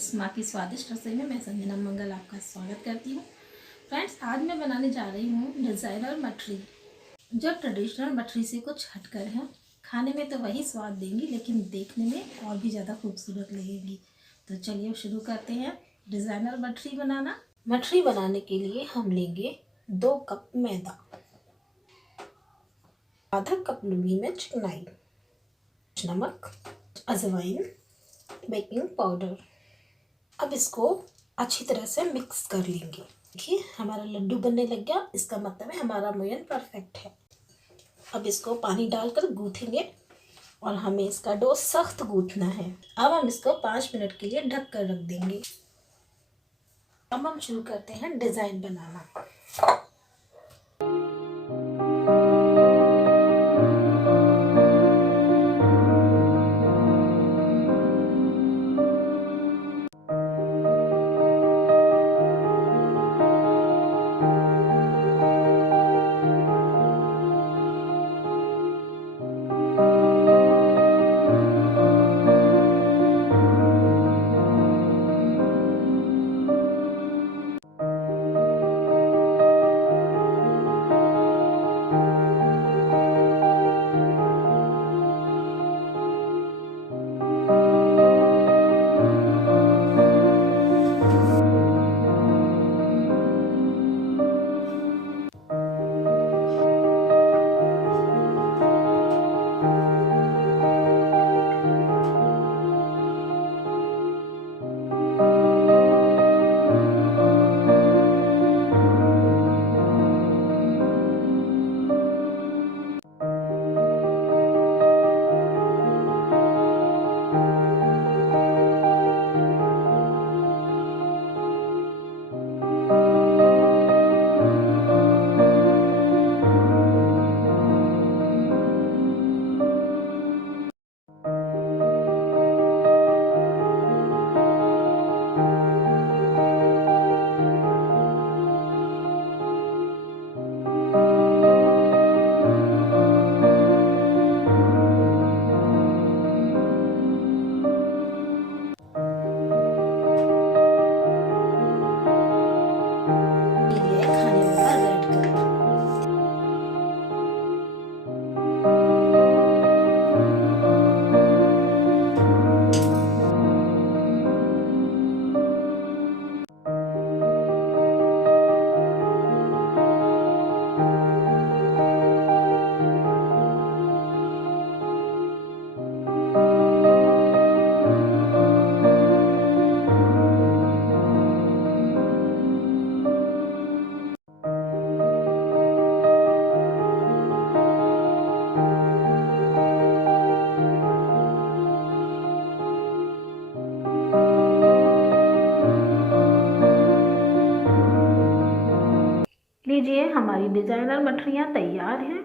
Friends, माँ की स्वादिष्ट रसोई में मैं संजना मंगल आपका स्वागत करती हूँ। फ्रेंड्स, आज मैं बनाने जा रही हूँ डिज़ाइनर मठरी, जो ट्रेडिशनल मठरी से कुछ हटकर है। खाने में तो वही स्वाद देंगी, लेकिन देखने में और भी ज़्यादा खूबसूरत लगेगी। तो चलिए शुरू करते हैं डिज़ाइनर मठरी बनाना। मठरी बनाने के लिए हम लेंगे 2 कप मैदा, आधा कप लूंगी मैं चिकनाई, नमक, अजवाइन, बेकिंग पाउडर। अब इसको अच्छी तरह से मिक्स कर लेंगे। देखिए हमारा लड्डू बनने लग गया, इसका मतलब है हमारा मोयन परफेक्ट है। अब इसको पानी डालकर गूँथेंगे और हमें इसका डो सख्त गूँथना है। अब हम इसको 5 मिनट के लिए ढक कर रख देंगे। अब हम शुरू करते हैं डिज़ाइन बनाना। लीजिए हमारी डिज़ाइनर मठरियाँ तैयार हैं।